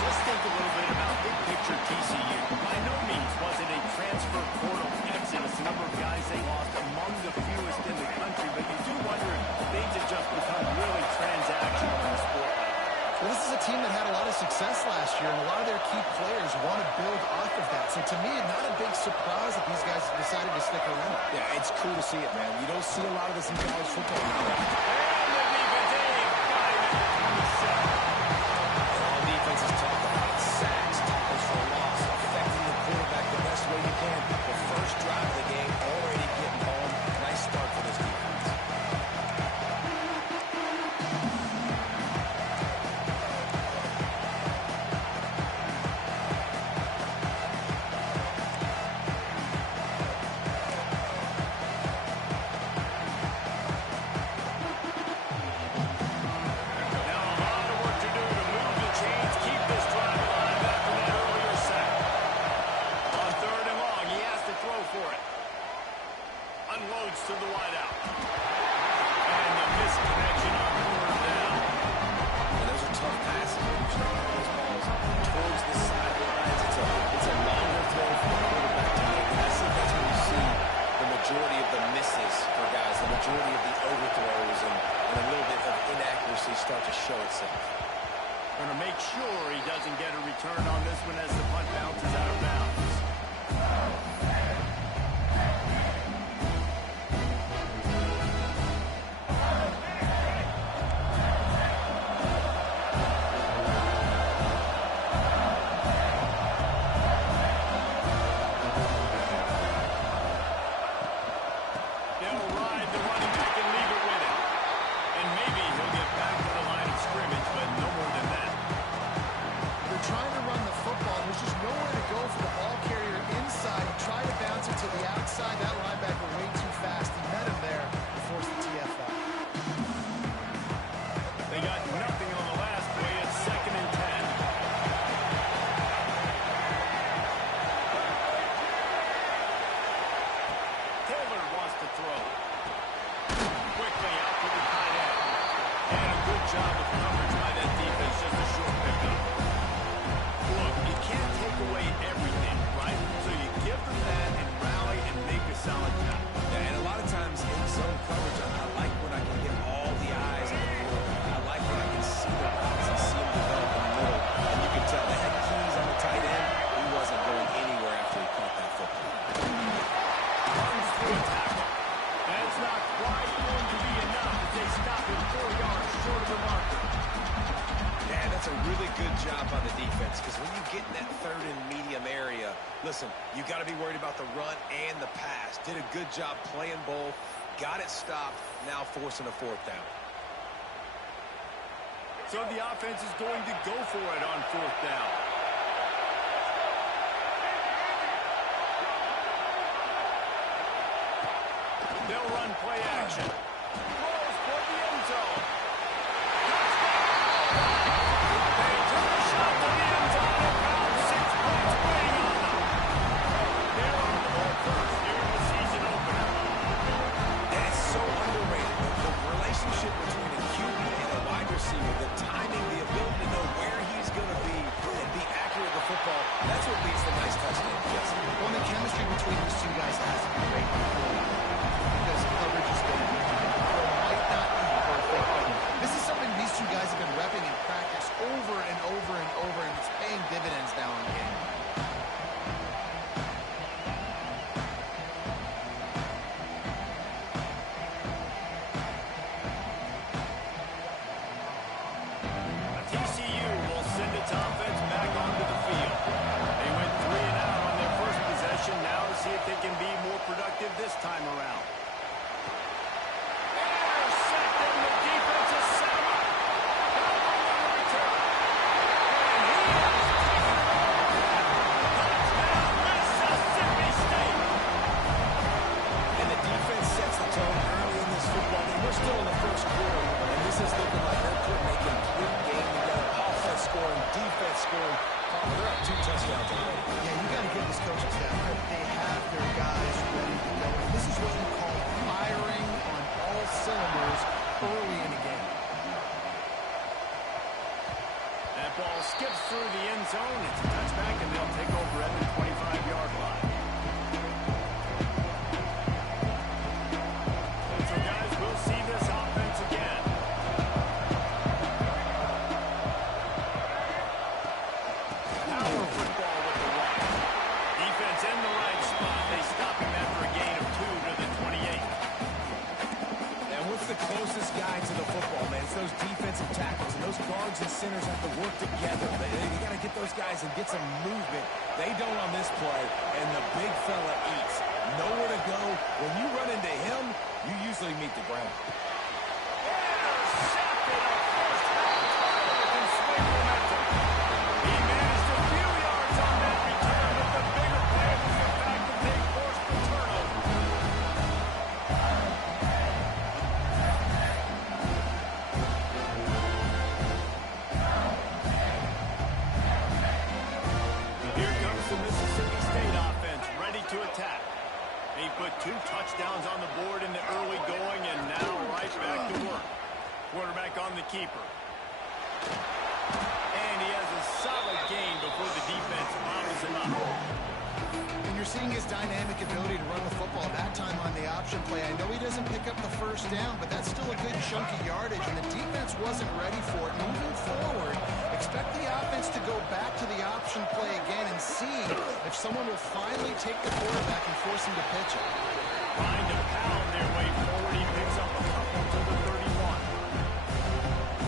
Let's think a little bit about big picture TCU. By no means was it a transfer portal exodus. The number of guys they lost among the fewest in the country, but you do wonder if things have just become really transactional in the sport. Well, this is a team that had a lot of success last year, and a lot of their key players want to build off of that. So to me, not a big surprise that these guys decided to stick around. Yeah, it's cool to see it, man. You don't see a lot of this in college football. All defenses talk about sacks, tackles for loss, affecting the quarterback the best way you can. The first drive of the game, already getting home. Nice start for this defense. Unloads to the wideout. And the misconnection on third down. And those are tough passes. Those balls towards the sidelines. It's a longer throw for the quarterback to make. And I think that's where you see the majority of the misses for guys, the majority of the overthrows, and a little bit of inaccuracy start to show itself. Going to make sure he doesn't get a return on this one as the punt bounces out of bounds. Listen, you got to be worried about the run and the pass. Did a good job playing both. Got it stopped. Now forcing a fourth down. So the offense is going to go for it on fourth down. They'll run play action. Throws for the end zone. They took a shot to the end zone. About 6 points waiting on them. They're on the board first here in the season opener. And it's so underrated. The relationship between a QB and a wide receiver, the timing, the ability to know where he's going to be and be accurate with the football, that's what leads to nice touchdowns, Jesse. Well, the chemistry between these two guys has to be great because coverage is going to be might not be perfect, but this is something these two guys have been repping in practice over and over and over, and it's paying dividends now in the game. TCU will send its offense back onto the field. They went 3 and out on their first possession. Now to see if they can be more productive this time around. Intercepted. The defense is set him up. Cowboys on the return. And he has taken it off. Touchdown, Mississippi State. And the defense sets the tone early in this football game. We're still in the first quarter, and this is looking like they're putting a complete game together. Offense scoring, defense scoring. They're up 2 touchdowns already. Yeah, you got to give this coaching staff credit. They have their guys ready to go. And this is what you call firing on all cylinders early in the game. That football skips through the end zone. It's a touchback, and they'll take over at the 25-yard line. So, guys, we'll see this offense again. Power football with the run. Defense in the right spot. They stop him after a gain of 2 to the 28. And what's the closest guy to the football, man? It's those defensive tackles, and those guards and centers have to work together. You got to get those guys and get some movement. They don't on this play, and the big fella eats. Nowhere to go. When you run into him, you usually meet the ground. He put 2 touchdowns on the board in the early going, and now right back to work. Quarterback on the keeper. And he has a solid game before the defense bobbles him up. And you're seeing his dynamic ability to run the football, that time on the option play. I know he doesn't pick up the first down, but that's still a good chunky yardage, and the defense wasn't ready for it. Moving forward, expect the offense to go back to the option play again and see if someone will finally take the quarterback and force him to pitch it. Trying to pound their way forward. He picks up a couple to the 31.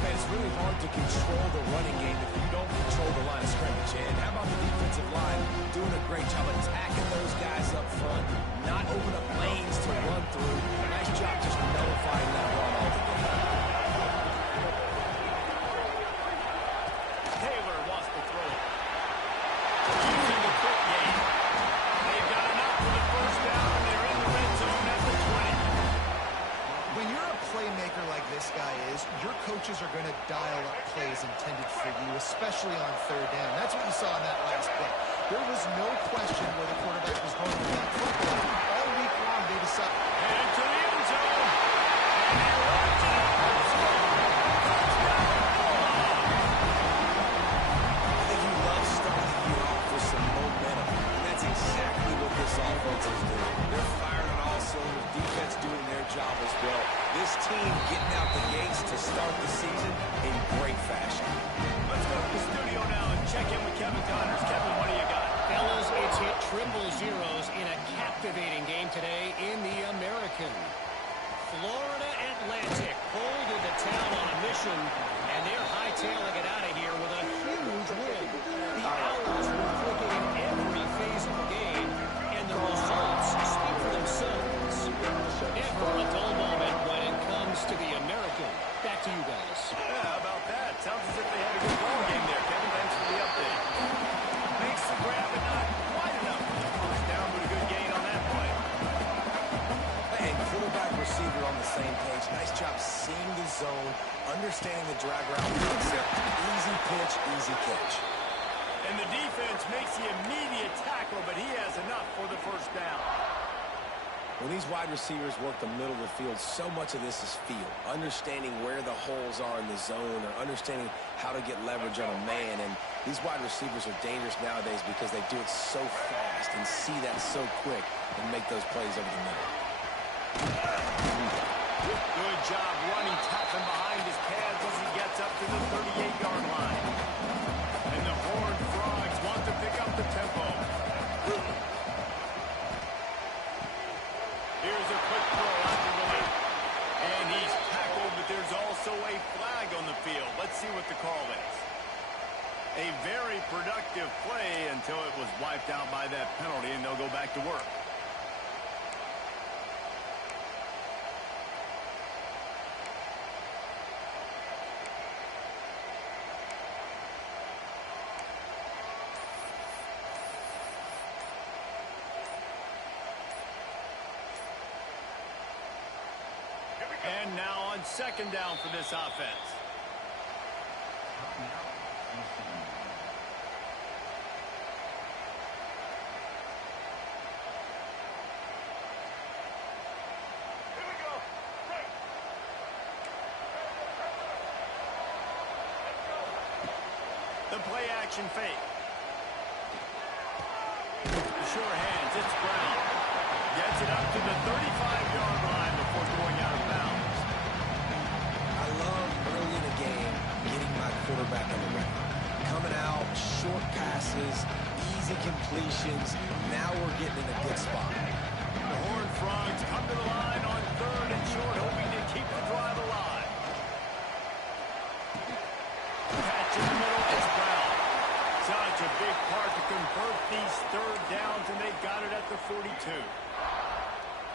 Man, it's really hard to control the running game if you don't control the line of scrimmage. And how about the defensive line doing a great job attacking those guys up front, not open up lanes to run through. Nice job just nullifying that run altogether. Taylor wants to throw it. Using the quick game. They've got enough for the first down, and they're in the red zone at the 20. When you're a playmaker like this guy is, your coaches are going to dial up plays intended for you, especially on third down. That's what you saw in that last play. There was no question where the quarterback was going with that football. All week long, they decided. Headed to the end zone. And he runs it. I think you love starting the year off with some momentum. And that's exactly what this offense is doing. They're firing on all cylinders. Defense doing their job as well. This team getting out the gates to start the season in great fashion. Let's go to the studio now and check in with Kevin Connors. Kevin, what do you got? Fellas, it's hit triple zeros in a captivating game today in the American. Florida Atlantic pulled into town on a mission, and they're hightailing it out of here with a huge win. The Owls were clicking in every phase of the game, and the results speak for themselves. Never a dull moment when it comes to the American. Back to you guys. Yeah, how about that? Sounds as if they had a good ball game there, Kevin. Thanks for the update. Makes the grab, but not quite enough for the first down, but a good gain on that play. And quarterback receiver on the same page. Nice job seeing the zone, understanding the drag route concept. Easy pitch, easy catch. And the defense makes the immediate tackle, but he has enough for the first down. When these wide receivers work the middle of the field, so much of this is feel. Understanding where the holes are in the zone or understanding how to get leverage on a man. And these wide receivers are dangerous nowadays because they do it so fast and see that so quick and make those plays over the middle. Good job running tough and behind his pads as he gets up to the 38-yard line. And the Horned Frogs want to pick up the tempo. Here's a quick throw after the lead. And he's tackled, but there's also a flag on the field. Let's see what the call is. A very productive play until it was wiped out by that penalty, and they'll go back to work. And now on second down for this offense. The play action fake. The sure hands, it's Brown. Gets it up to the 35-yard line before going out of bounds. I love early in the game getting my quarterback in the rhythm. Coming out, short passes, easy completions. Now we're getting in a good spot. The Horned Frogs come to the line on 3rd and short, hoping to keep the drive alive. Catch in the middle, it's Brown. Such a big part to convert these 3rd downs, and they've got it at the 42.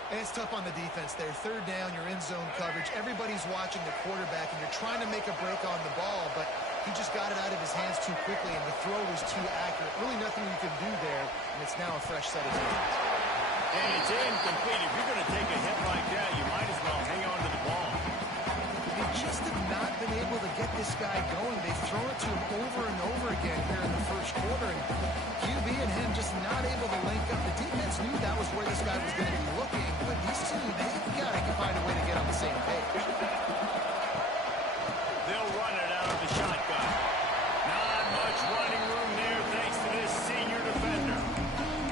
And it's tough on the defense there. 3rd down, you're in zone coverage. Everybody's watching the quarterback, and you're trying to make a break on the ball, but he just got it out of his hands too quickly, and the throw was too accurate. Really nothing you can do there, and it's now a fresh set of hands. And it's incomplete. If you're going to take a hit like that, you might as well hang on to the ball. They just have not been able to get this guy going. They've thrown it to him over and over again here in the first quarter, and QB and him just not able to link up. The defense knew that was where this guy was going to be looking, but these two, they've got to find a way to get on the same page. They'll run it out of the shotgun. Not much running room there thanks to this senior defender.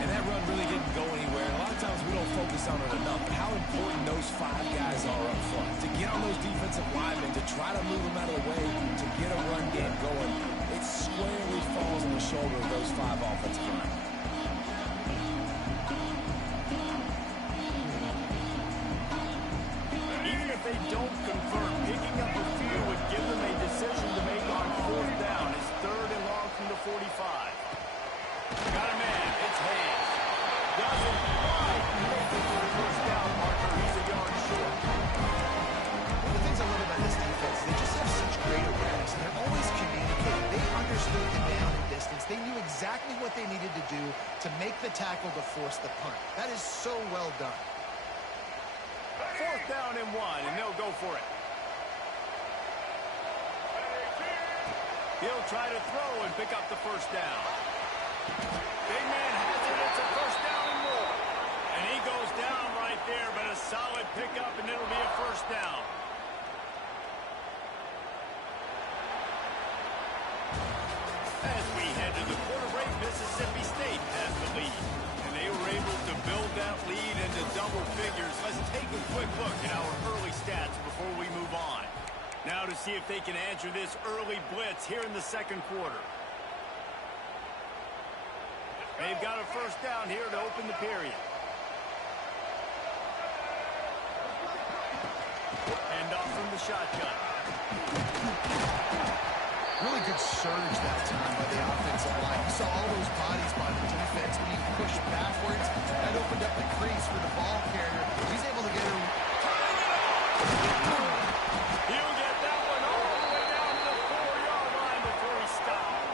And that run really didn't go anywhere. A lot of times we don't focus on it enough. How important those 5 guys are up front. To get on those defensive linemen, to try to move them out of the way, to get a run game going, it squarely falls on the shoulder of those 5 offensive linemen. Even if they don't convert, picking up a few would give them a decision to make on 4th down. It's 3rd and long from the 45. Got a man. It's Hayes. Doesn't quite make it for the 1st down marker. He's a yard short. One of the things I love about this defense, they just have such great awareness, and they're always communicating. They understood the down and distance. They knew exactly what they needed to do to make the tackle to force the punt. That is so well done. 4th down and 1, and they'll go for it. He'll try to throw and pick up the 1st down. Big man has it. It's a 1st down and more. And he goes down right there, but a solid pickup, and it'll be a 1st down. As we head to the quarter break, Mississippi State has the lead. And they were able to build that lead into double figures. Let's take a quick look at our early stats before we move on. Now to see if they can answer this early blitz here in the 2nd quarter. They've got a 1st down here to open the period. Hand off from the shotgun. Really good surge that time by the offensive line. You saw all those bodies by the defense being pushed backwards. That opened up the crease for the ball carrier. He's able to get her. He'll get that one all the way down to the 4-yard line before he stopped.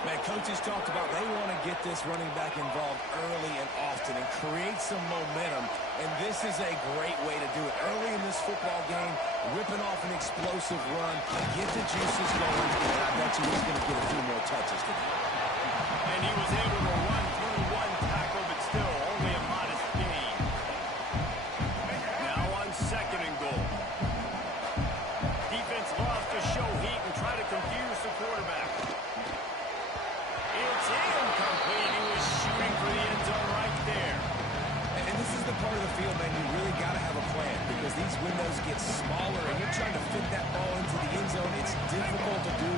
Man, coaches talked about they want to get this running back involved early and often and create some momentum, and this is a great way to do it. Early in this football game, ripping off an explosive run, get the juices going, and I bet you he's going to get a few more touches today. And he was able to run through 1 tackle, but still only a modest gain. Now on 2nd and goal. Defense loves to show heat and try to confuse the quarterback. It's incomplete. He was shooting for the end zone right there. And this is the part of the field, man, you really got to have a plan because these windows get smaller and you're trying to fit that ball into the end zone. It's difficult to do.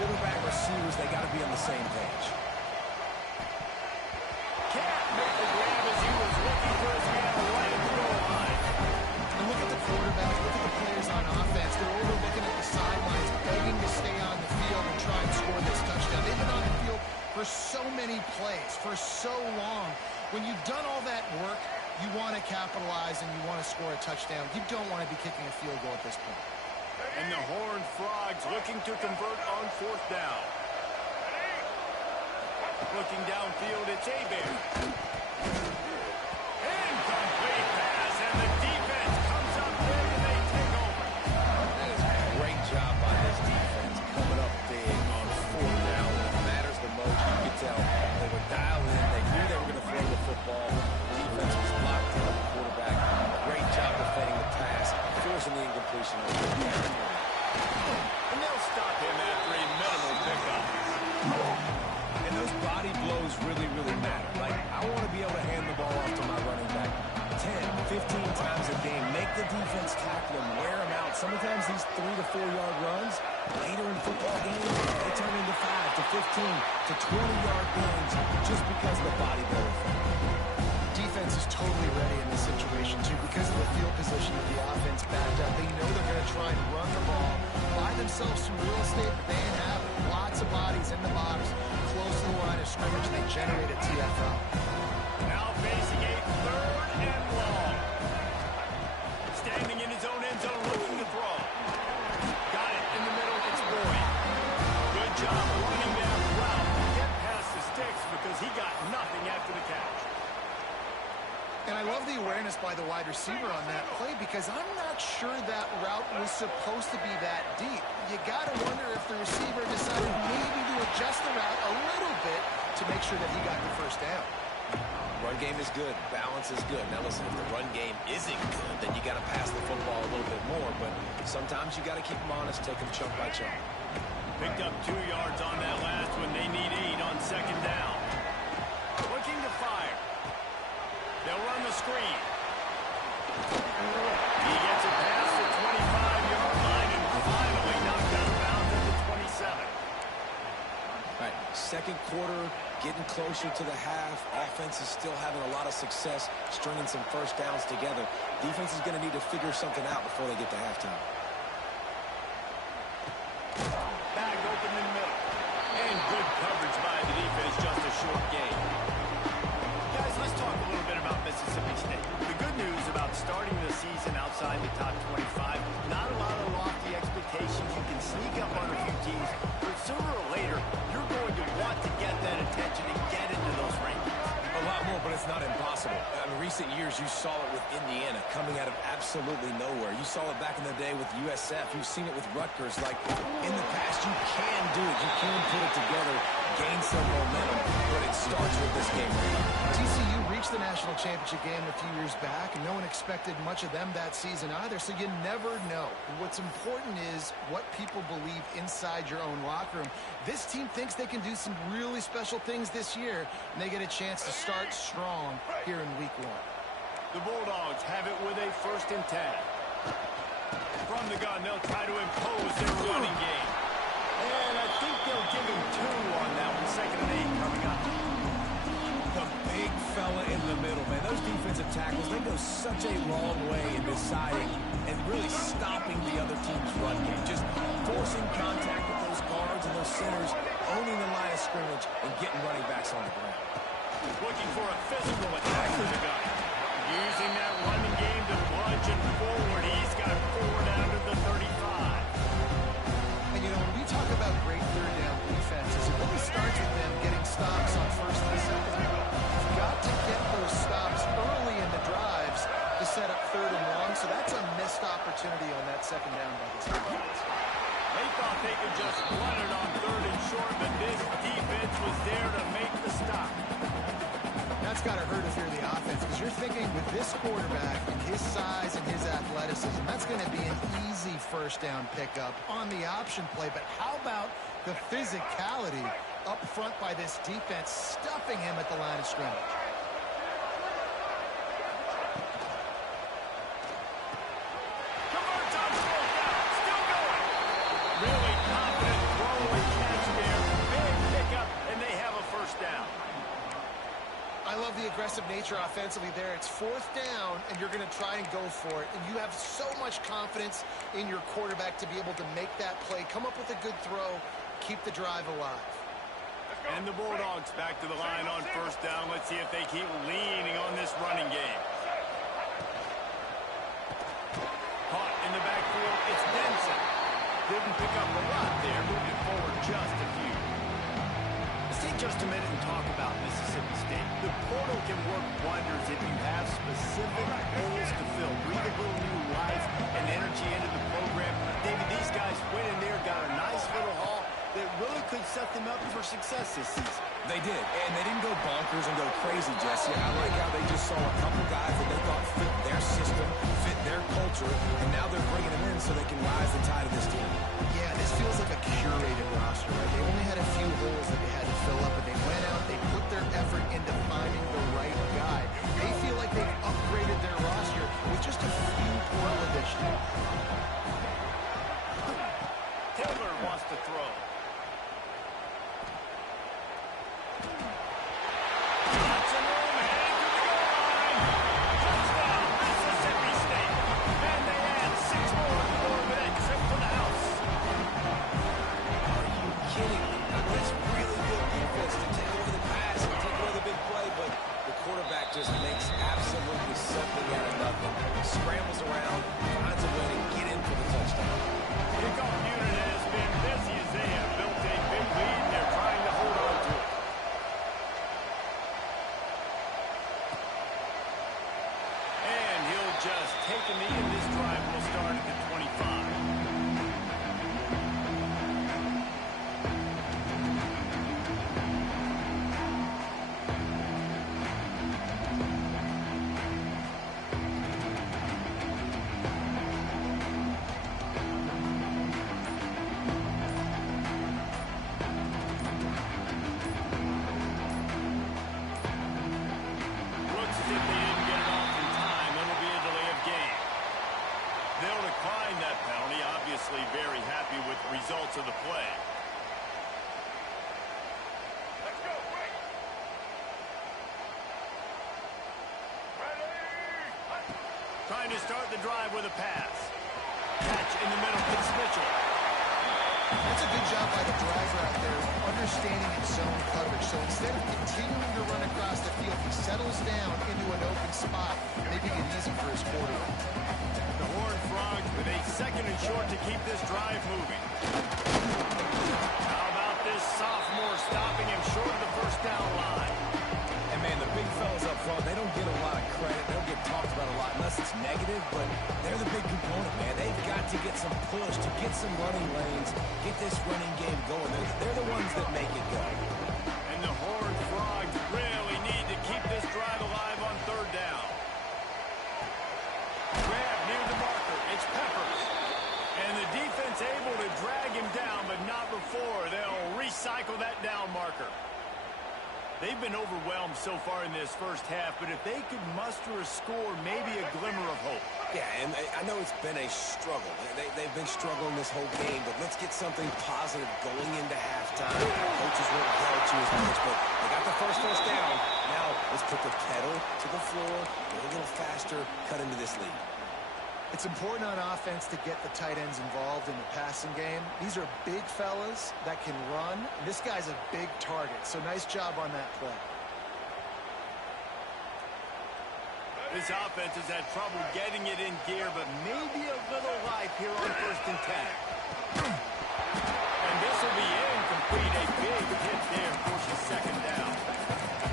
Quarterback, receivers, they got to be on the same page. Can't make the grab as he was looking for his man right at the goal line. And look at the quarterbacks, look at the players on offense. They're overlooking at the sidelines, begging to stay on the field and try and score this touchdown. They've been on the field for so many plays, for so long. When you've done all that work, you want to capitalize and you want to score a touchdown. You don't want to be kicking a field goal at this point. And the Horned Frogs looking to convert on 4th down. Looking downfield, it's Hebert. Incomplete pass, and the defense comes up big and they take over. That is a great job by this defense coming up big on 4th down when it matters the most. You can tell they were dialed in. They knew they were going to throw the football. The defense was locked in on the quarterback. Great job defending the pass, forcing the incompletion. And they'll stop him after a minimal pickup. body blows really, really matter. Like, I want to be able to hand the ball off to my running back 10, 15 times a game. Make the defense tackle him, wear him out. Sometimes these 3 to 4 yard runs, later in football games, they turn into 5 to 15 to 20-yard gains just because of the body blow effect. Defense is totally ready in this situation, too, because of the field position of the offense backed up. They know they're going to try and run the ball, buy themselves some real estate, but they ain't have it. Lots of bodies in the box, close to the line of scrimmage, and they generate a TFL. Now facing a 3rd and long. Standing in his own end zone, looking to throw. Got it in the middle, it's Boyd. Good job running that route. Get past the sticks because he got nothing after the catch. And I love the awareness by the wide receiver on that play because I'm not sure that route was supposed to be that deep. You got to wonder if the receiver decided maybe to adjust the route a little bit to make sure that he got the first down. Run game is good. Balance is good. Now, listen, if the run game isn't good, then you got to pass the football a little bit more. But sometimes you got to keep them honest, take them chunk by chunk. Picked up 2 yards on that last one. They need 8 on 2nd down. Looking to fire. They'll run the screen. He gets it past the 25-yard line and finally knocked out of bounds at the 27. All right, second quarter, getting closer to the half. Offense is still having a lot of success stringing some first downs together. Defense is going to need to figure something out before they get to halftime. Bag open in the middle. And good coverage by the defense, just a short gain. Guys, let's talk a little bit about Mississippi State. The good news about starting the season outside the top 25, not a lot of lofty expectations. You can sneak up on a few teams, but sooner or later, you're going to want to get that attention and get into those rankings. A lot more, but it's not impossible. In recent years, you saw it with Indiana coming out of absolutely nowhere. You saw it back in the day with USF. You've seen it with Rutgers. Like, in the past, you can do it. You can put it together, gain some momentum, but it starts with this game right now. TCU reached the national championship game a few years back, and no one expected much of them that season either, so you never know. What's important is what people believe inside your own locker room. This team thinks they can do some really special things this year, and they get a chance to start strong here in week 1. The Bulldogs have it with a 1st and 10. From the gun, they'll try to impose their running game. And I think they'll give him 2 on that one. 2nd and 8 coming up. The big fella in the middle, man. Those defensive tackles, they go such a long way in deciding and really stopping the other team's run game. Just forcing contact with those guards and those centers, owning the line of scrimmage, and getting running backs on the ground. Looking for a physical attack from the gun. Using that running game to plunge it forward. He's got 4 down to the 35. And, you know, when we talk about great 3rd down defenses, it really starts with them getting stops on 1st and 2nd down. You've got to get those stops early in the drives to set up 3rd and long, so that's a missed opportunity on that 2nd down by this defense. They thought they could just run it on 3rd and short, but this defense was there to make the stop. That's got to hurt if you're the offense, because you're thinking with this quarterback and his size and his athleticism, that's going to be an easy 1st down pickup on the option play. But how about the physicality up front by this defense, stuffing him at the line of scrimmage? Converts on 4th down, still going. Really confident throw and catch there. Big pickup, and they have a 1st down. I love the aggressive nature offensively there. It's 4th down, and you're going to try and go for it. And you have so much confidence in your quarterback to be able to make that play, come up with a good throw, keep the drive alive. And the Bulldogs back to the line on 1st down. Let's see if they keep leaning on this running game. Caught in the backfield, it's Denson. Didn't pick up a lot there, moving forward just a few. Let's take just a minute and talk about Mississippi State. The portal can work wonders if you have specific holes to fill. Breathe a little new life and energy into the program. David, these guys went in there, got a nice little haul that really could set them up for success this season. They did, and they didn't go bonkers and go crazy, Jesse. I like how they just saw a couple guys that they thought fit their system, fit their culture, and now they're bringing them in so they can rise the tide of this team. Yeah, this feels like a curated roster, right? They only had a few holes that they had to fill up, but they went out, they beginning. I mean, that's really good defense to take away the pass and take away the big play, but the quarterback just makes absolutely something out of nothing. Scrambles around, finds a way to get in for the touchdown. Kickoff unit has been busy as they have built a big lead, and they're trying to hold on to it. And he'll just take a knee, and this drive will start at the 25. Very happy with the results of the play. Let's go, quick. Ready. Trying to start the drive with a pass. Catch in the middle, it's Mitchell. That's a good job by the driver out there, understanding its zone coverage. So instead of continuing to run across the field, he settles down into an open spot, making it easy for his quarterback. The Horned Frogs with a second and short to keep this drive moving. How about this sophomore stopping him short of the first down line? And, man, the big fellas up front, they don't get a lot of credit. They don't get talked about a lot unless it's negative, but they're the big component, man. They've got to get some push, to get some running lanes, get this running game going. They're the ones that make it go. And the Horned Frogs really need to keep this drive alive on third down. Grab near the marker. It's Peppers. And the defense able to drag him down, but not before they'll recycle that down marker. They've been overwhelmed so far in this first half, but if they could muster a score, maybe a glimmer of hope. Yeah, and I know it's been a struggle. They've been struggling this whole game, but let's get something positive going into halftime. Coaches won't held to as much, but they got the first down. Now let's put the pedal to the floor, go a little faster, cut into this lead. It's important on offense to get the tight ends involved in the passing game. These are big fellas that can run. This guy's a big target, so nice job on that play. This offense has had trouble getting it in gear, but maybe a little life here on 1st and 10. And this will be incomplete. A big hit there forces second down.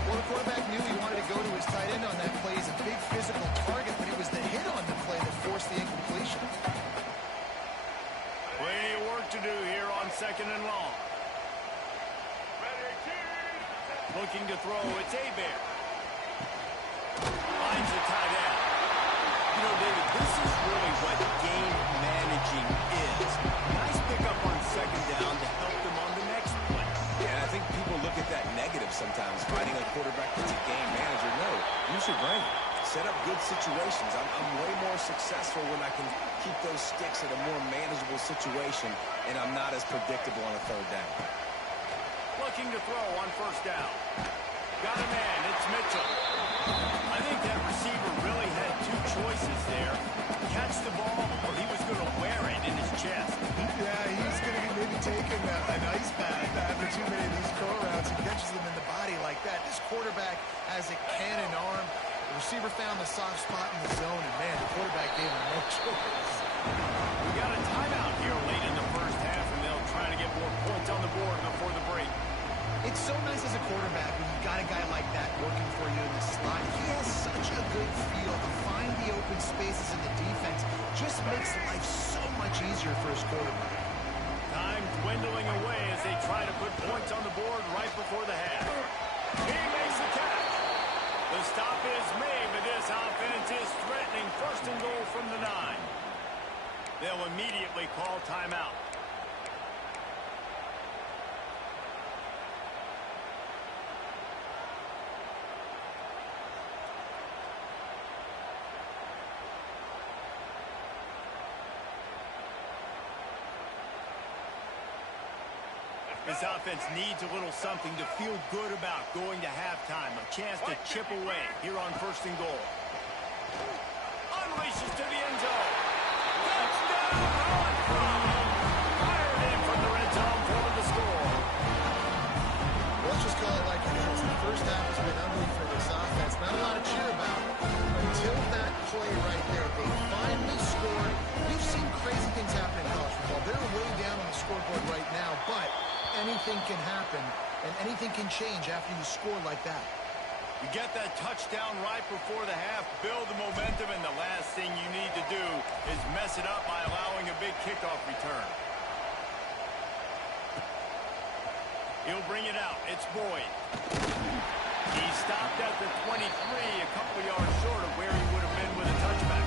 Well, the quarterback knew he wanted to go to his tight end on that play. He's a big physical target, but it was the hit on the play that forced the incompletion. Plenty of work to do here on 2nd and long. Looking to throw, it's Hebert. Finds the tight end. You know, David, this is really what game managing is. Nice pickup on 2nd down to help them on the next play. Yeah, I think people look at that negative sometimes, fighting a quarterback that's a game manager. No, use your brain. Set up good situations. I'm way more successful when I can keep those sticks at a more manageable situation, and I'm not as predictable on a 3rd down. Looking to throw on 1st down. Got a man, it's Mitchell. I think that receiver really had two choices there. Catch the ball, or he was going to wear it in his chest. Yeah, he's going to maybe taking an ice bath after too many of these go-arounds. He catches them in the body like that. This quarterback has a cannon arm. The receiver found the soft spot in the zone, and, man, the quarterback gave him no choice. We got a timeout here late in the first half, and they'll try to get more points on the board before the break. It's so nice as a quarterback when you've got a guy like that working for you in the slot. He has such a good feel to find the open spaces in the defense. Just makes life so much easier for his quarterback. Time dwindling away as they try to put points on the board right before the half. He makes the catch. The stop is made, but this offense is threatening 1st and goal from the 9. They'll immediately call timeout. This offense needs a little something to feel good about going to halftime. A chance to chip away here on 1st and goal. Unleashes to the end zone. Touchdown, Horned Frogs! Fired in from the red zone for the score. anything can happen and anything can change after you score like that. You get that touchdown right before the half, build the momentum, and the last thing you need to do is mess it up by allowing a big kickoff return. He'll bring it out. It's Boyd. He stopped at the 23, a couple yards short of where he would have been with a touchback.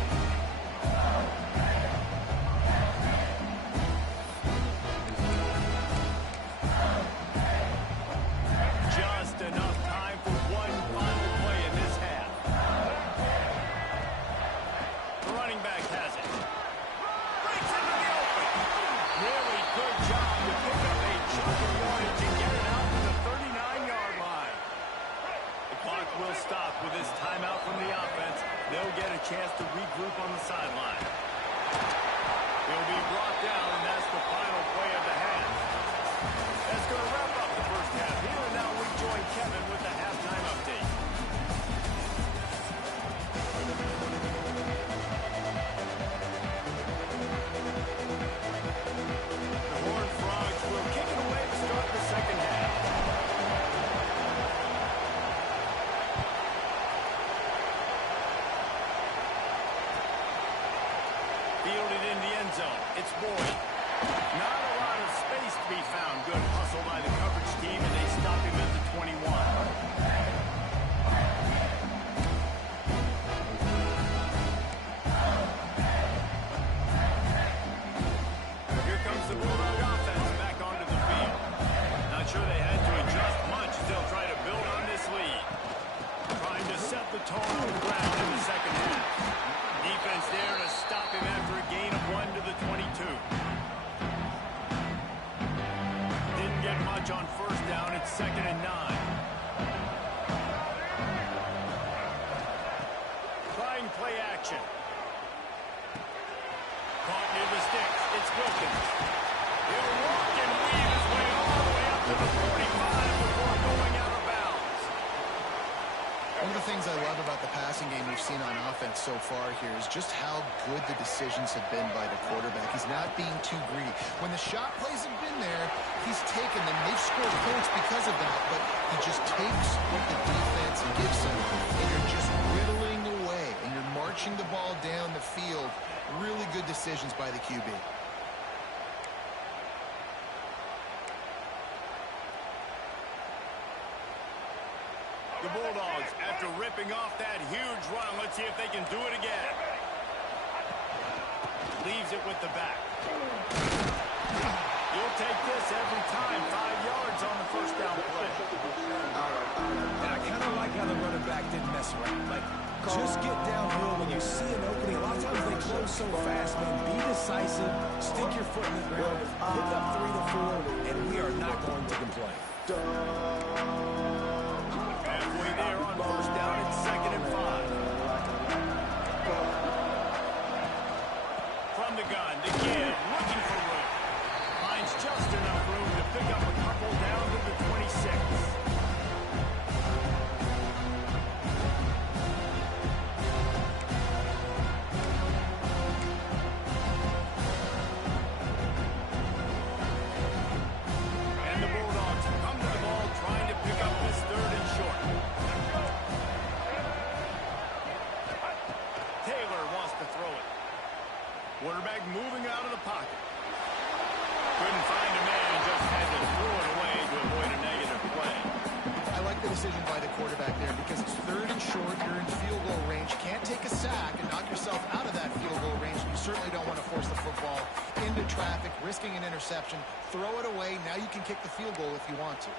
Just enough time for one final play in this half. The running back has it. Breaks into the open. Really good job to pick up a chunk of yardage and get it out to the 39-yard line. The clock will stop with this timeout from the offense. They'll get a chance to regroup on the sideline. He'll be brought down, and that's the final play of the half. That's going to wrap up the first half here, and now we join Kevin with the halftime update. The Horned Frogs will kick it away to start the second half. Fielded in the end zone. It's Boyd. Not a lot of space to be found. Good hustle by the coverage team, and they stop him at the 21. Here comes the Bulldog offense back onto the field. Not sure they had to adjust much as they'll try to build on this lead. Trying to set the tone on the ground in the second half. Defense there to stop him after a gain of 1 to the 22. Didn't get much on first down. It's 2nd and 9. Trying play action. Caught near the sticks. It's Wilkins. He'll walk and weave his way all the way up to the 45 before going out of bounds. One of the things I love about the passing game we've seen on offense so far here is just how good the decisions have been by the quarterback. He's not being too greedy. When the shot plays have been there, he's taken them. They've scored points because of that, but he just takes what the defense gives him, and you're just whittling away, and you're marching the ball down the field. Really good decisions by the QB. The Bulldogs, after ripping off that huge run, let's see if they can do it again. Leaves it with the back. You'll take this every time. 5 yards on the first down play. And I kind of like how the running back didn't mess around. Like, just get downhill when you see an opening. A lot of times they close so fast, man. Be decisive. Stick your foot in the ground. Pick up 3 to 4, and we are not going to complain. Halfway there on first down, it's 2nd and 5. From the gun, the kid looking for room. Finds just enough room to pick up a couple down to the 26. And the Bulldogs come to the ball trying to pick up this 3rd and short. Taylor wants to throw it. Quarterback moving out of the pocket. Couldn't find a man and just had to throw it away to avoid a negative play. I like the decision by the quarterback there because it's 3rd and short. You're in field goal range. Can't take a sack and knock yourself out of that field goal range. You certainly don't want to force the football into traffic, risking an interception. Throw it away. Now you can kick the field goal if you want to.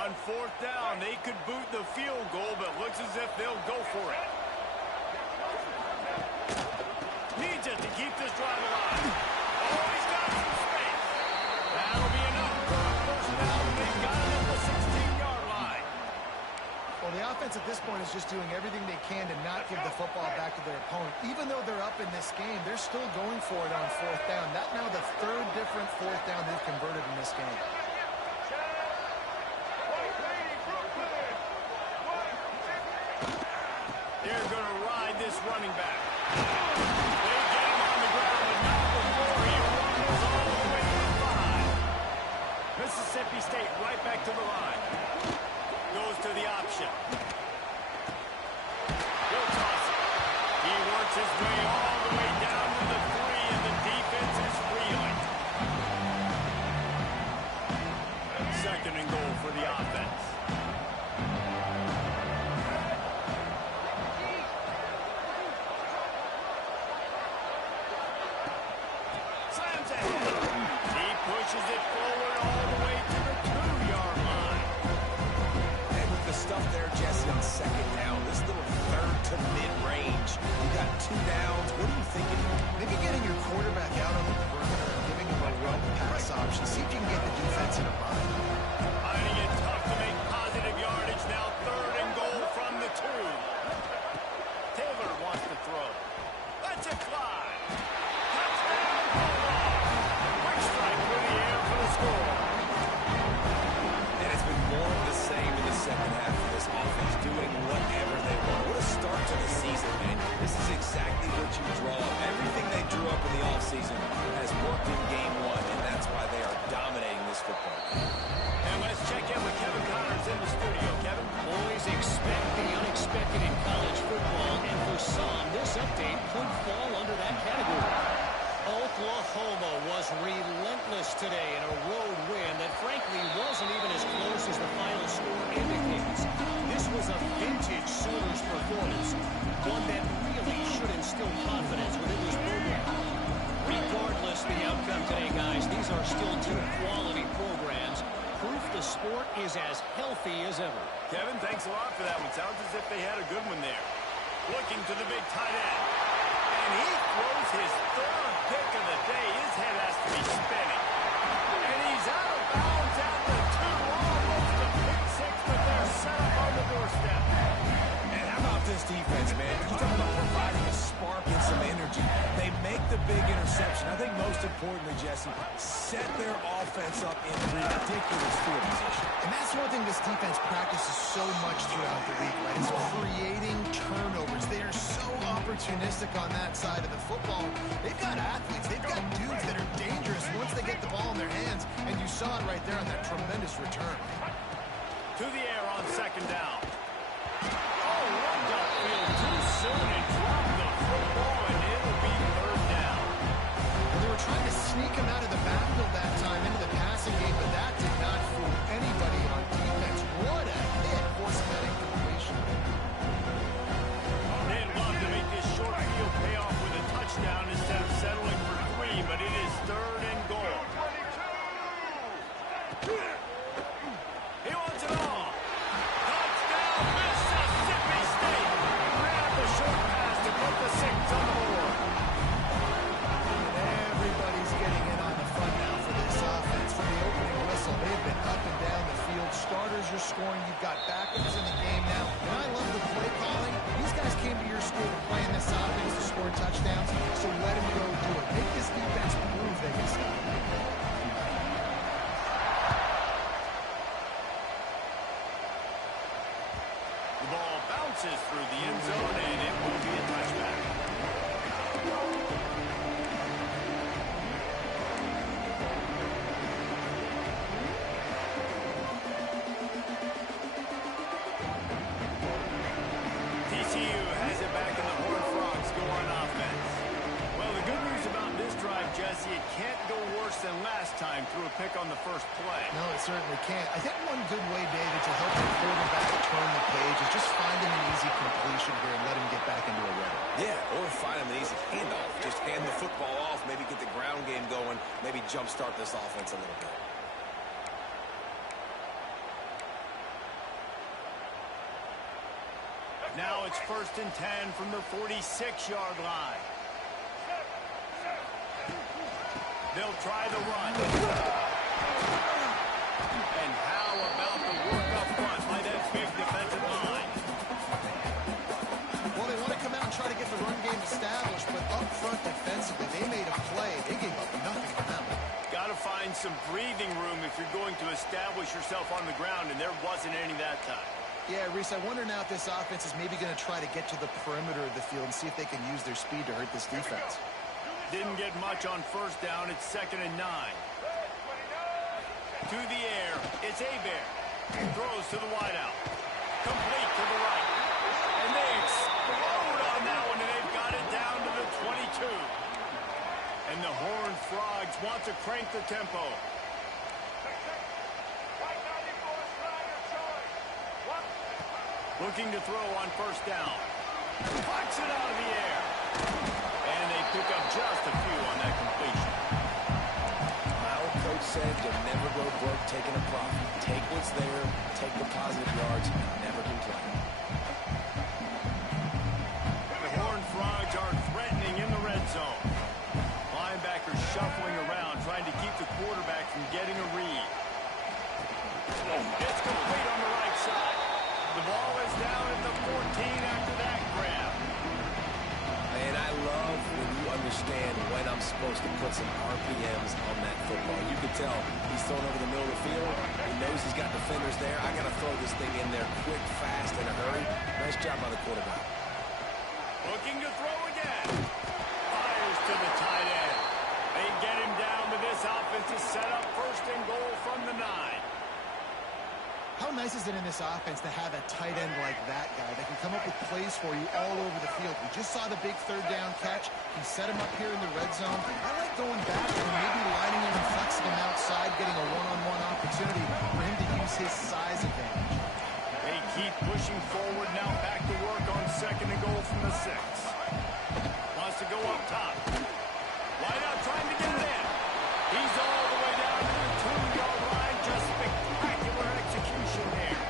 On 4th down, they could boot the field goal, but looks as if they'll go for it. Needs it to keep this drive alive. Oh, he's got some space. That'll be enough for a first down. They've got it at the 16-yard line. Well, the offense at this point is just doing everything they can to not give the football back to their opponent. Even though they're up in this game, they're still going for it on 4th down. That's now the 3rd different 4th down they've converted in this game. They're going to ride this running back. They get him on the ground, but not before he rumbles all the way to the 5. Mississippi State right back to the line. Goes to the option. He'll toss it. He works his way all the way down to the 3, and the defense is reeling. Second and goal for the offense. Slams ahead. He pushes it forward all the way to the 2-yard line. And with the stuff there, Jesse, on second down, this little third to mid-range, you got 2 downs. What are you thinking? Maybe getting your quarterback out on the perimeter and giving him a run pass option. See if you can get the defense in a bind. Finding it tough to make positive yardage now. Third and goal from the 2. Taylor wants to throw. Let's it fly. Touchdown, Bulldogs. Quick strike through the air for the score. And it's been more of the same in the second half of this offense, doing whatever they want. What a start to the season, man. This is exactly what you draw up. Everything they drew up in the offseason has worked in game 1, and that's why they are dominating this football game. And let's check in with Kevin Connors in the studio. Kevin? Boys expect the unexpected in college football, and for some, this update could fall under that category. Oklahoma was relentless today in a road win that frankly wasn't even as close as the final score indicates. This was a vintage Sooners performance, one that really should instill confidence within this program. Regardless the outcome today, guys, these are still 2 quality programs. Proof the sport is as healthy as ever. Kevin, thanks a lot for that one. Sounds as if they had a good one there. Looking to the big tight end. And he throws his 3rd pick of the day. His head has to be spinning. And he's out of bounds at the 2. Almost a pick 6, but they're set up on the doorstep. And how about this defense, man? You talk about providing a spark and some energy. They make the big interception. I think most importantly, Jesse, set their offense up in ridiculous field position. And that's one thing this defense practices so much throughout the league, right? Is creating turnovers. They are so opportunistic on that side of the football. They've got athletes. They've got dudes that are dangerous once they get the ball in their hands. And you saw it right there on that tremendous return. To the air on second down. Oh, runs upfield too soon and dropped the football, and it'll be 3rd down. Well, they were trying to sneak him out of the backfield that time into the passing game, but that did not fool anybody on defense. What a hit forcing that incompletion. They'd love to make this short field pay off with a touchdown instead of settling for 3, but it is 3rd and goal. He wants it all. Touchdown, Mississippi State. Grab the short pass to put the 6 on the board. Everybody's getting in on the fun now for this offense. From the opening whistle, they've been up and down the field. Starters are scoring. You've got backups in the game now. And I love the play calling. These guys came to your school to play in this offense to score touchdowns, so let them go do it. Make this defense prove they can stop. The ball bounces through the end zone, and it will be a touchback. TCU has it back, and the Horned Frogs go on offense. Well, the good news about this drive, Jesse, it can't go worse than last time through a pick on the first play. No, it certainly can't. I think one good way, David, to help the quarterback turn the page is just find him an easy completion here and let him get back into a rhythm. Yeah, or find him an easy handoff. Just hand the football off, maybe get the ground game going, maybe jumpstart this offense a little bit. Now it's 1st and 10 from the 46-yard line. They'll try the run. And how about the work up front by that big defensive line? Well, they want to come out and try to get the run game established, but up front defensively, they made a play. They gave up nothing on that one. Got to find some breathing room if you're going to establish yourself on the ground, and there wasn't any that time. Yeah, Reese, I wonder now if this offense is maybe going to try to get to the perimeter of the field and see if they can use their speed to hurt this defense. Didn't get much on 1st down. It's 2nd and 9. through the air. It's Hebert. Throws to the wideout. Complete to the right. And they explode on that one, and they've got it down to the 22. And the Horned Frogs want to crank the tempo. Looking to throw on first down. Flicks it out of the air. And they pick up just a few on that completion. My old coach said you'll never go broke taking a profit. Take what's there, take the positive yards, and never complain. The Horned Frogs are threatening in the red zone. Linebackers shuffling around, trying to keep the quarterback from getting a read. It's complete on the right side. The ball is down at the 14 after that grab. Man, I love when you understand when I'm supposed to put some RPMs on that football. You can tell he's thrown over the middle of the field. He knows he's got defenders there. I got to throw this thing in there quick, fast, in a hurry. Nice job by the quarterback. Looking to throw again. Fires to the tight end. They get him down with this offense to set up first and goal from the 9. How nice is it in this offense to have a tight end like that guy that can come up with plays for you all over the field? We just saw the big third down catch. He set him up here in the red zone. I like going back and maybe lining him and flexing him outside, getting a one-on-one opportunity for him to use his size advantage. They keep pushing forward now, back to work on second and goal from the 6. Wants to go up top. Wide out trying to get it in. He's all the way down to the 2-yard line. Just spectacular execution there.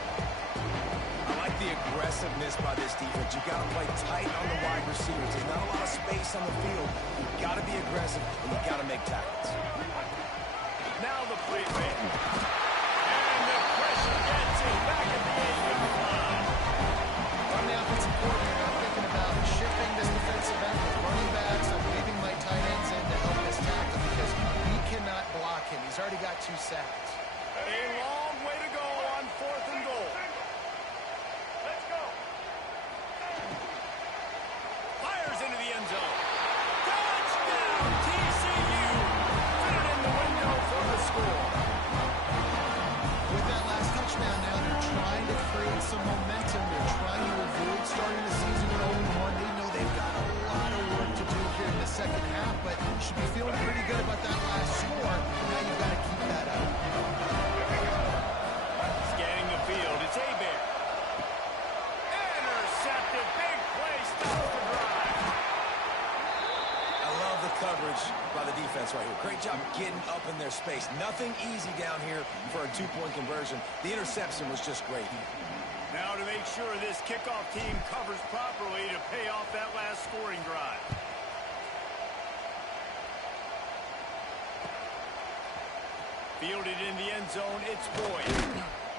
I like the aggressiveness by this defense. You got to play tight on the wide receivers. There's not a lot of space on the field. You got to be aggressive, and you got to make tackles. Now the play fake. And the pressure gets him back at the 8-yard line. I'm the offensive coordinator. I'm thinking about shifting this defensive end with running backs. I'm leaving my tight ends in to help this tackle because we cannot block him. He's already got 2 sacks. A long way to go on 4th and goal. Let's go. Fires into the end zone. Touchdown, TCU. Put it in the window for the score. With that last touchdown now, they're trying to create some momentum. They're trying to avoid starting the season with 0-1. They know they've got a lot of work to do here in the second half, but should be feeling pretty good about that last score. Now you've got to keep that up. Scanning the field, it's Hebert. Intercepted, big play, stops the drive. I love the coverage by the defense right here. Great job getting up in their space. Nothing easy down here for a 2-point conversion. The interception was just great. Now to make sure this kickoff team covers properly to pay off that last scoring drive. Fielded in the end zone, it's Boyd.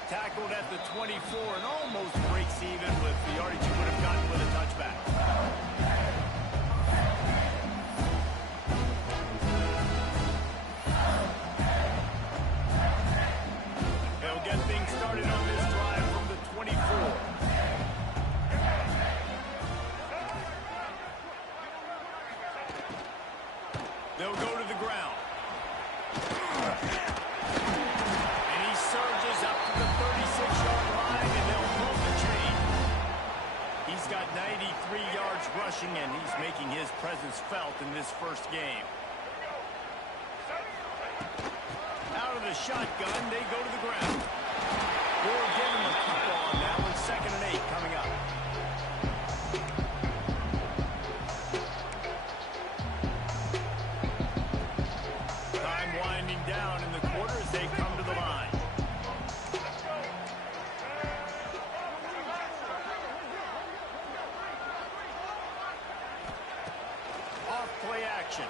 Tackled at the 24 and almost breaks even with the yardage he would have gotten with a touchback. They'll get things started on this drive from the 24. They'll go to the ground. And he surges up to the 36-yard line, and they'll pull the chain. He's got 93 yards rushing, and he's making his presence felt in this first game. Out of the shotgun, they go to the ground. We'll give him a couple on that one. 2nd and 8 coming up. Time winding down in the quarter as they come to the line. Off play action.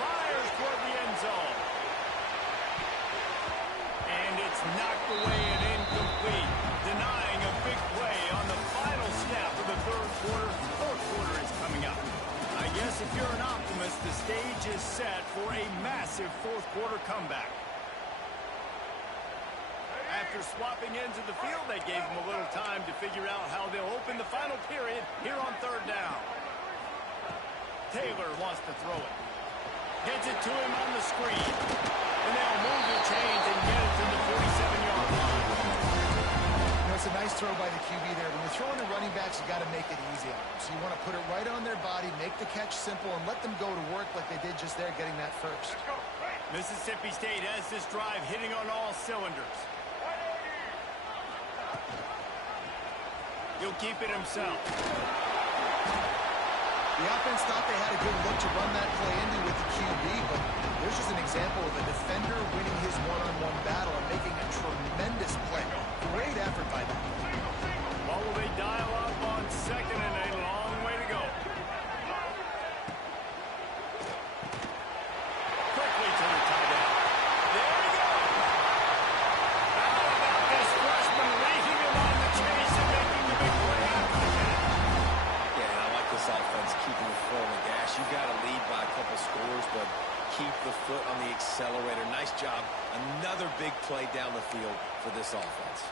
Fires toward the end zone. And it's knocked away and incomplete, denying a big play on the final snap of the 3rd quarter. 4th quarter is coming up. I guess if you're an optimist, the stage is set for a massive 4th quarter comeback. After swapping ends of the field, they gave them a little time to figure out how they'll open the final period here on 3rd down. Taylor wants to throw it. Gets it to him on the screen. And they'll move quarterbacks, you got to make it easy on them. So you want to put it right on their body, make the catch simple, and let them go to work like they did just there, getting that first. Mississippi State has this drive hitting on all cylinders. He'll keep it himself. The offense thought they had a good look to run that play into with the QB, but there's just an example of a defender winning his one-on-one battle and making a tremendous play. Great effort by them. What will they dial up on second and a long way to go? Quickly to the tight end. There he goes. How about this freshman leading him on the chase and making the big play after the catch? Yeah, and I like this offense keeping the foot on the gas. You've got to lead by a couple scores, but keep the foot on the accelerator. Nice job. Another big play down the field for this offense.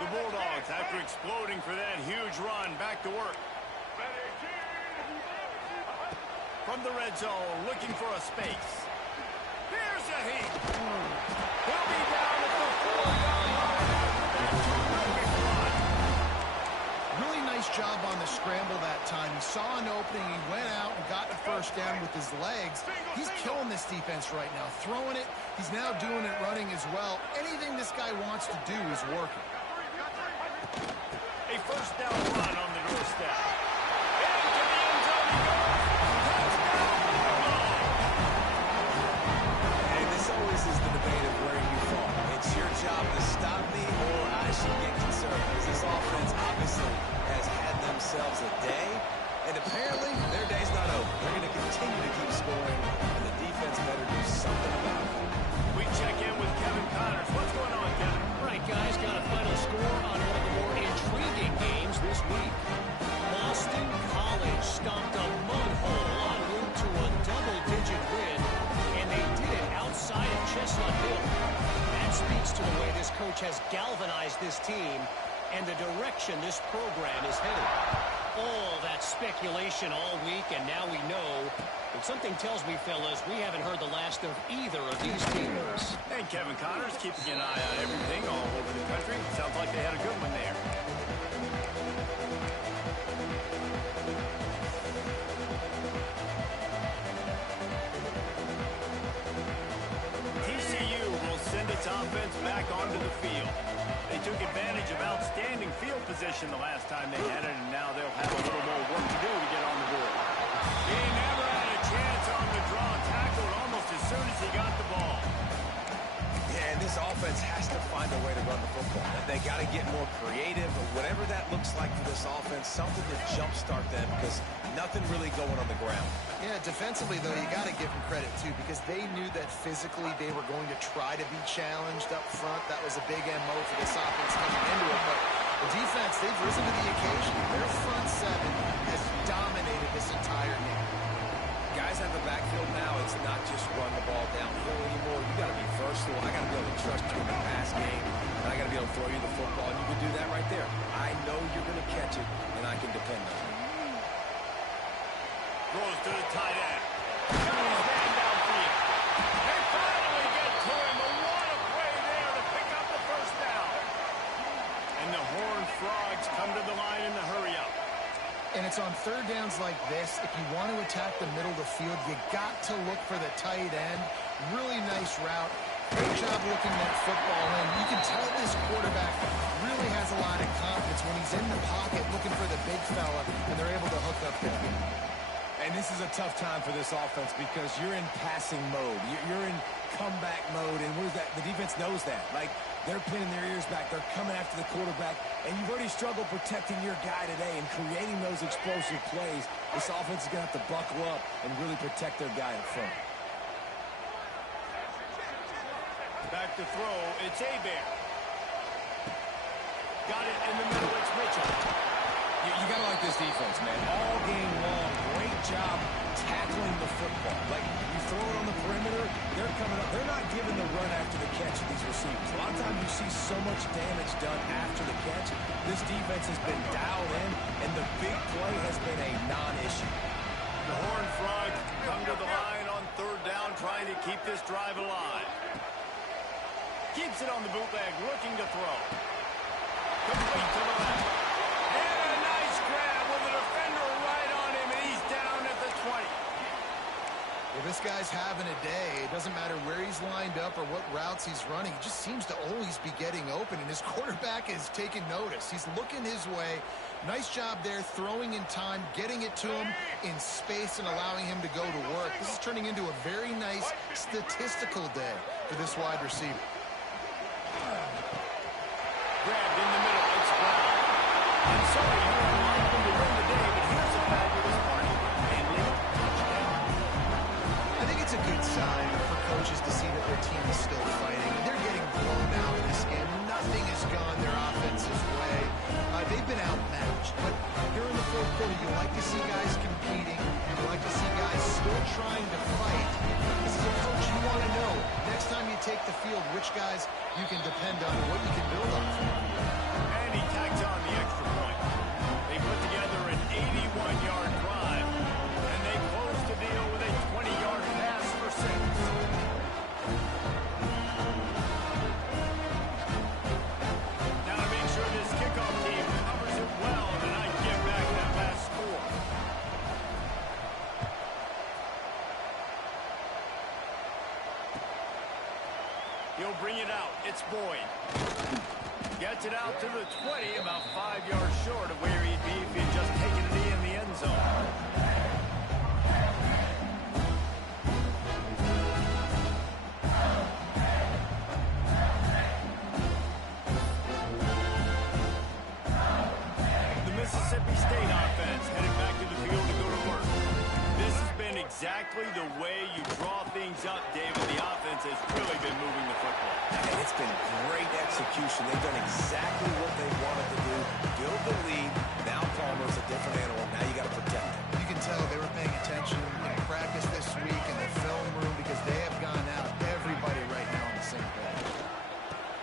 The Bulldogs, after exploding for that huge run, back to work. From the red zone, looking for a space. Here's a heat. He'll be down at the 4-yard line after that terrific run. Really nice job on the scramble that time. He saw an opening, he went out and got the first down with his legs. He's killing this defense right now. Throwing it, he's now doing it running as well. Anything this guy wants to do is working. A first down run on the doorstep. Into the end zone he goes. Touchdown! And this always is the debate of where you fall. It's your job to stop me or I should get conservative. This offense obviously has had themselves a day, and apparently their day's not over. They're going to continue to keep scoring, and the defense better do something about it. We check in with Kevin Connors. What's going on, Kevin? Right, guys, got a final score on one of the more intriguing games this week. Boston College stopped a mud hole en route to a double-digit win, and they did it outside of Chestnut Hill. That speaks to the way this coach has galvanized this team and the direction this program is headed. All that speculation all week, and now we know. But something tells me, fellas, we haven't heard the last of either of these teams. And Kevin Connors keeping an eye on everything all over the country. Sounds like they had a good one there. TCU will send its offense back onto the field. They took advantage of outstanding field position the last time they had it, and now they'll have a little more work to do to get on the board. He never had a chance on the draw, tackled almost as soon as he got the ball. Yeah, and this offense has to find a way to run the football. And they got to get more creative, or whatever that looks like for this offense, something to jumpstart them, because nothing really going on the ground. Yeah, defensively, though, you got to give them credit, too, because they knew that physically they were going to try to be challenged up front. That was a big MO for this offense coming into it. But the defense, they've risen to the occasion. Their front seven has dominated this entire game. Guys have the backfield now. It's not just run the ball downhill anymore. You got to be versatile. I got to be able to trust you in the pass game, and I got to be able to throw you the football, and you can do that right there. I know you're going to catch it, and I can depend on it. Throws to the tight end. Got his man downfield. They finally get to him, but what a play there to pick up the first down. And the Horned Frogs come to the line in the hurry-up. And it's on third downs like this. If you want to attack the middle of the field, you got to look for the tight end. Really nice route. Great job looking that football in. You can tell this quarterback really has a lot of confidence when he's in the pocket looking for the big fella, and they're able to hook up there. And this is a tough time for this offense because you're in passing mode. You're in comeback mode, and what is that? The defense knows that. Like, they're pinning their ears back. They're coming after the quarterback, and you've already struggled protecting your guy today and creating those explosive plays. This offense is going to have to buckle up and really protect their guy in front. Back to throw, it's Hebert. Got it in the middle, it's Mitchell. You got to like this defense, man. All game long, great job tackling the football. Like, you throw it on the perimeter, they're coming up. They're not giving the run after the catch to these receivers. A lot of times you see so much damage done after the catch. This defense has been dialed in, and the big play has been a non-issue. The Horned Frogs come to the line on third down, trying to keep this drive alive. Keeps it on the bootleg, looking to throw. Complete to the left. And a nice grab with a defender right on him, and he's down at the 20. Well, this guy's having a day. It doesn't matter where he's lined up or what routes he's running. He just seems to always be getting open, and his quarterback is taking notice. He's looking his way. Nice job there, throwing in time, getting it to him in space and allowing him to go to work. This is turning into a very nice statistical day for this wide receiver. Grabbed in the middle. It's Brown. I'm sorry you don't want them to win the day, but here's a fabulous play. And lead touchdown. I think it's a good sign for coaches to see that their team is still fighting. They're getting blown out in this game. Nothing has gone their offensive way. They've been outmatched. But here in the fourth quarter, you like to see guys competing. You like to see guys still trying to fight. This is a coach you want to know. Next time you take the field, which guys you can depend on and what you can build off of. And he tacks on the extra point. They put together an 81-yard drive, and they close the deal with a 20-yard pass for 6. Now to make sure this kickoff team covers it well, and I get back that last score. He'll bring it out. It's Boyd. Gets it out to the 20, about 5 yards short of where he'd be if he'd just taken it in the end zone. The Mississippi State offense headed back to the field to go to work. This has been exactly the way you draw things up, David. The offense has really been moving the football. And it's been great execution. They've done exactly what they wanted to do. Build the lead. Now Palmer's a different animal. Now you got to protect him. You can tell they were paying attention in practice this week in the film room because they have gone out. Everybody right now on the same page.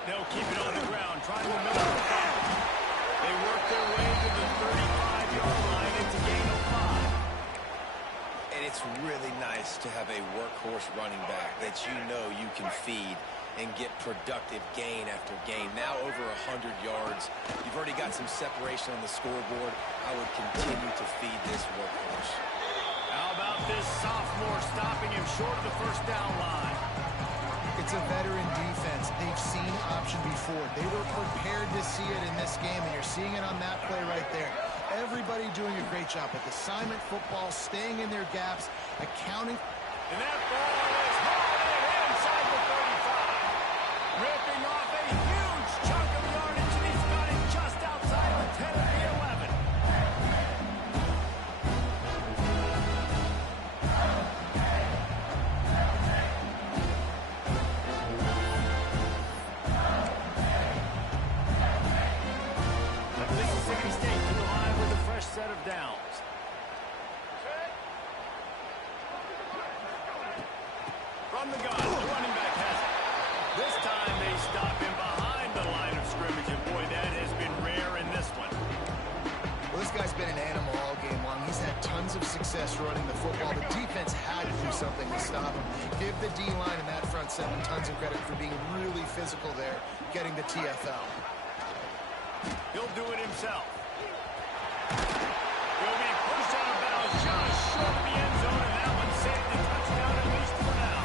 They'll keep it on the ground, trying to middle the field. They work their way to the 35-yard line. It's a gain of 5. And it's really nice to have a workhorse running back that you know you can feed and get productive gain after gain. Now over 100 yards. You've already got some separation on the scoreboard. I would continue to feed this workhorse. How about this sophomore stopping him short of the first down line? It's a veteran defense. They've seen option before. They were prepared to see it in this game, and you're seeing it on that play right there. Everybody doing a great job with assignment football, staying in their gaps, accounting. And that ball is hauled in inside the 35. Ripping off a huge chunk of yardage, and he's got it just outside the 10 of the 11. Mississippi State to the line with a fresh set of downs. From the gun, the running back has it. This time they stop him behind the line of scrimmage, and boy, that has been rare in this one. Well, this guy's been an animal all game long. He's had tons of success running the football. The defense had to do something to stop him. Give the D-line and that front seven tons of credit for being really physical there, getting the TFL. He'll do it himself. He'll be pushed out of bounds just short of the end zone, and that one saved the touchdown at least for now.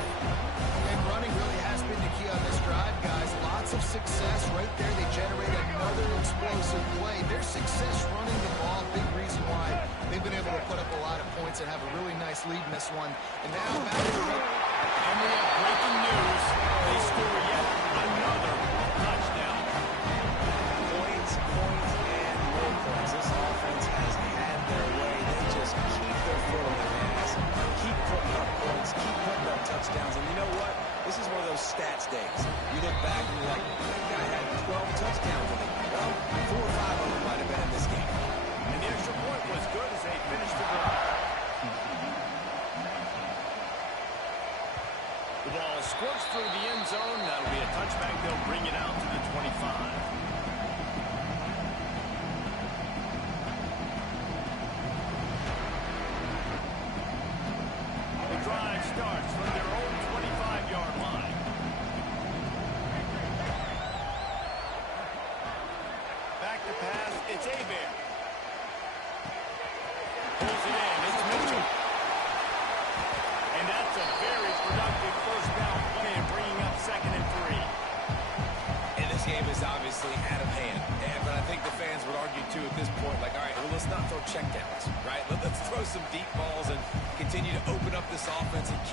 And running really has been the key on this drive, guys. Lots of success right there. They generate another explosive play. Their success running the ball, big reason why they've been able to put up a lot of points and have a really nice lead in this one. And now back to the And we have breaking news. They score yet another touchdown. Points, and more points. This offense has had their way. They just keep their foot on the gas, keep putting up points, keep putting up touchdowns. And you know what? This is one of those stats days. You look back and you're like, that guy had 12 touchdowns in it. Well, 4 or 5 of them might have been in this game. And the extra point was good as they finished the drive. The ball squirts through the end zone. That'll be a touchback. They'll bring it out to the 25. The drive starts from their own 25-yard line. Back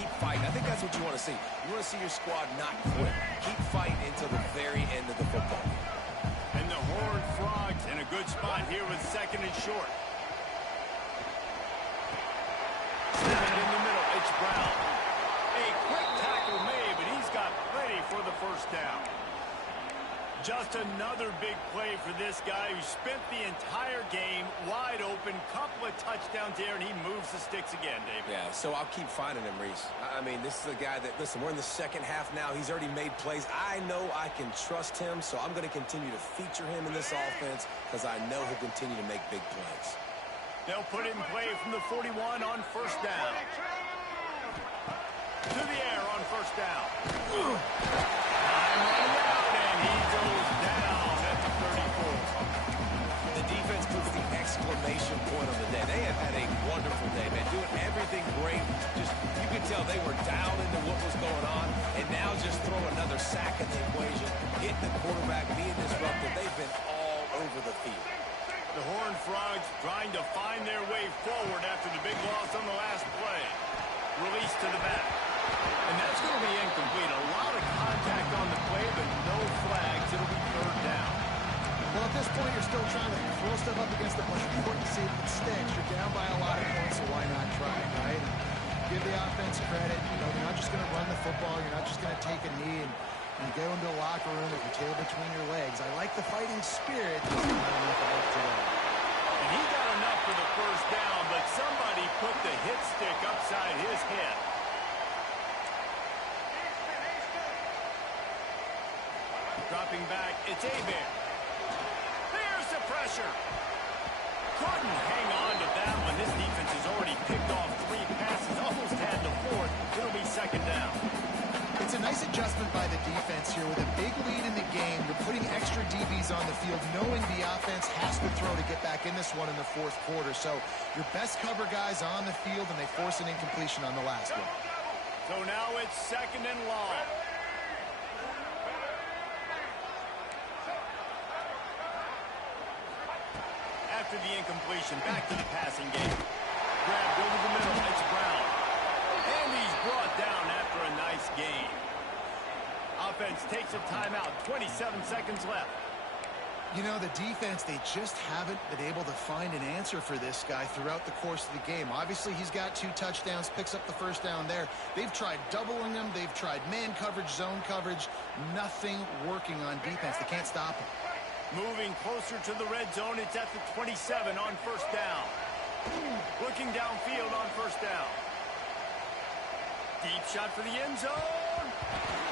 keep fighting. I think that's what you want to see. You want to see your squad not quit. Keep fighting until the very end of the football game. And the Horned Frogs in a good spot here with second and short. Snapping in the middle, it's Brown. A quick tackle made, but he's got plenty for the first down. Just another big play for this guy who spent the entire game wide open. Couple of touchdowns there, and he moves the sticks again, David. Yeah, so I'll keep finding him, Reese. I mean, this is a guy that, listen, we're in the second half now. He's already made plays. I know I can trust him, so I'm going to continue to feature him in this offense because I know he'll continue to make big plays. They'll put it in play from the 41 on first down. To the air on first down. Time running out, and he goes down at the 34. The defense puts the exclamation point on the day. They have had a wonderful day, man. Doing everything great. Just, you could tell they were dialed into what was going on, and now just throw another sack in the equation, hitting the quarterback, being disruptive. They've been all over the field. The Horned Frogs trying to find their way forward after the big loss on the last play. Release to the back. And that's going to be incomplete. A lot of contact on the play, but no flags. It'll be third down. Well, at this point, you're still trying to throw stuff up against the most important safety sticks. You're down by a lot of points, so why not try, right? Give the offense credit. You know, you're not just going to run the football. You're not just going to take a knee and go into the locker room with your tail between your legs. I like the fighting spirit. Just not enough of it today. And he got enough for the first down, but somebody put the hit stick upside his head. Dropping back, it's Abear. There's the pressure. Couldn't hang on to that one. This defense has already picked off 3 passes, almost had the 4th. It'll be second down. It's a nice adjustment by the defense here. With a big lead in the game, you're putting extra DBs on the field, knowing the offense has to throw to get back in this one in the 4th quarter. So your best cover guys on the field, and they force an incompletion on the last one. So now it's second and long. After the incompletion, back to the passing game. Grabbed over the middle, it's Brown. And he's brought down after a nice gain. Offense takes a timeout, 27 seconds left. You know, the defense, they just haven't been able to find an answer for this guy throughout the course of the game. Obviously, he's got 2 touchdowns, picks up the first down there. They've tried doubling him. They've tried man coverage, zone coverage. Nothing working on defense. They can't stop him. Moving closer to the red zone, it's at the 27 on first down. Looking downfield on first down. Deep shot for the end zone.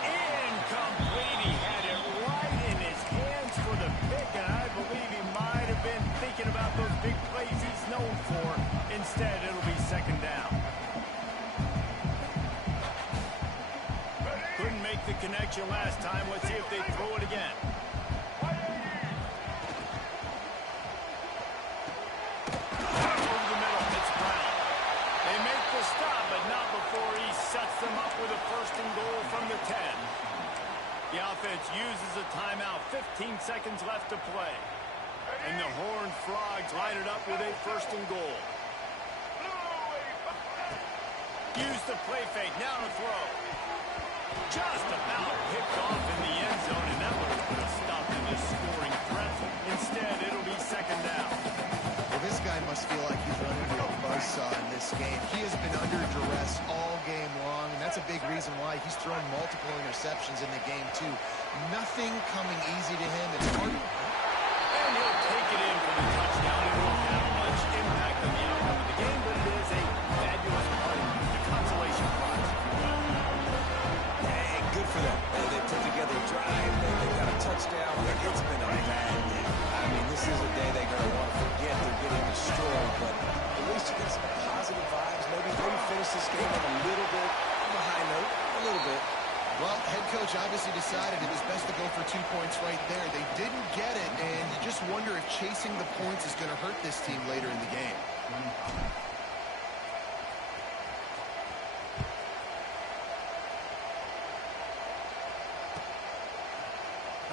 Incomplete. He had it right in his hands for the pick, and I believe he might have been thinking about those big plays he's known for. Instead, it'll be second down. Couldn't make the connection last time. Let's see if they throw it again. Stop, but not before he sets them up with a first and goal from the 10. The offense uses a timeout, 15 seconds left to play. And the Horned Frogs line it up with a first and goal. Use the play fake, now to throw. Just about picked off in the end zone, and that would have put a stop to this scoring threat. Instead, it'll be second down. Well, this guy must feel like he's running into a buzzsaw in this game. He has been under duress all game long, and that's a big reason why he's thrown multiple interceptions in the game, too. Nothing coming easy to him. It's hard. And he'll take it in for the touchdown. It won't have much impact on the outcome of the game, but it is a fabulous part of the consolation prize. Hey, good for them. They put together a drive. They got a touchdown. It's been a bad day. I mean, this is a day they're going to want to forget. They're getting destroyed, but at least you get some positive vibes. Maybe finish this game on a little bit of a high note, a little bit. Well, head coach obviously decided it was best to go for 2 points right there. They didn't get it, and you just wonder if chasing the points is going to hurt this team later in the game.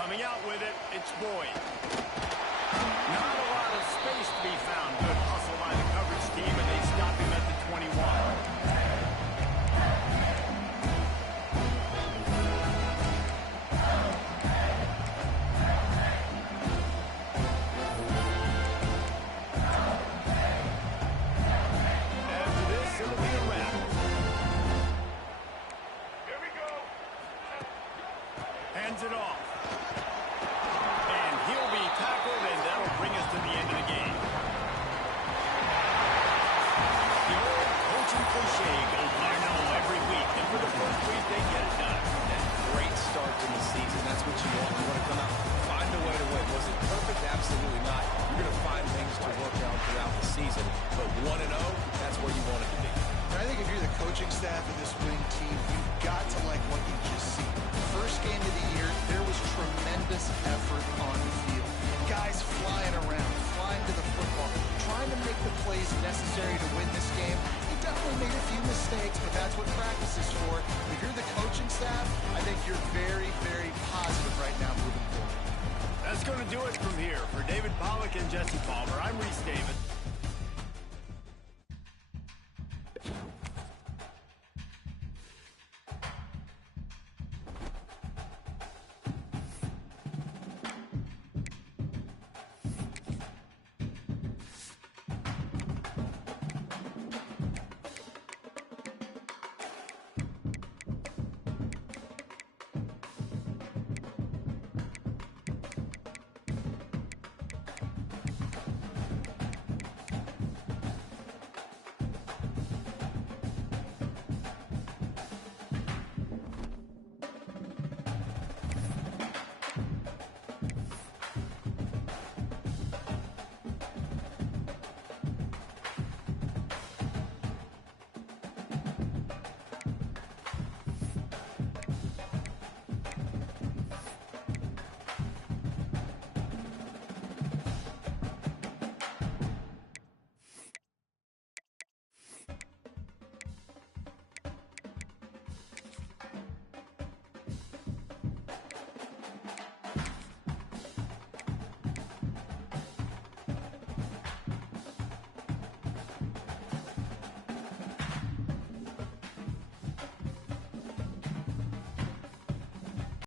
Coming out with it, it's Boyd. Not a lot of space to be found. Good hustle by the coverage team, and they stop him at the 21. hands it off. And he'll be tackled, and that'll bring us to the end of the game. The old coaching cliche goes 9-0 every week, and for the first week, they get it done. That great start to the season. That's what you want. You want to come out, find a way to win. Was it perfect? Absolutely not. You're going to find things to work on throughout the season. But 1-0, that's where you want it to be. And I think if you're the coaching staff of this winning team, you've got to like what you've just seen. First game of the year, there was tremendous effort on the field. Guys flying around, flying to the football, trying to make the plays necessary to win this game. They definitely made a few mistakes, but that's what practice is for. If you're the coaching staff, I think you're very, very positive right now moving forward. That's going to do it from here. For David Pollack and Jesse Palmer, I'm Reese David.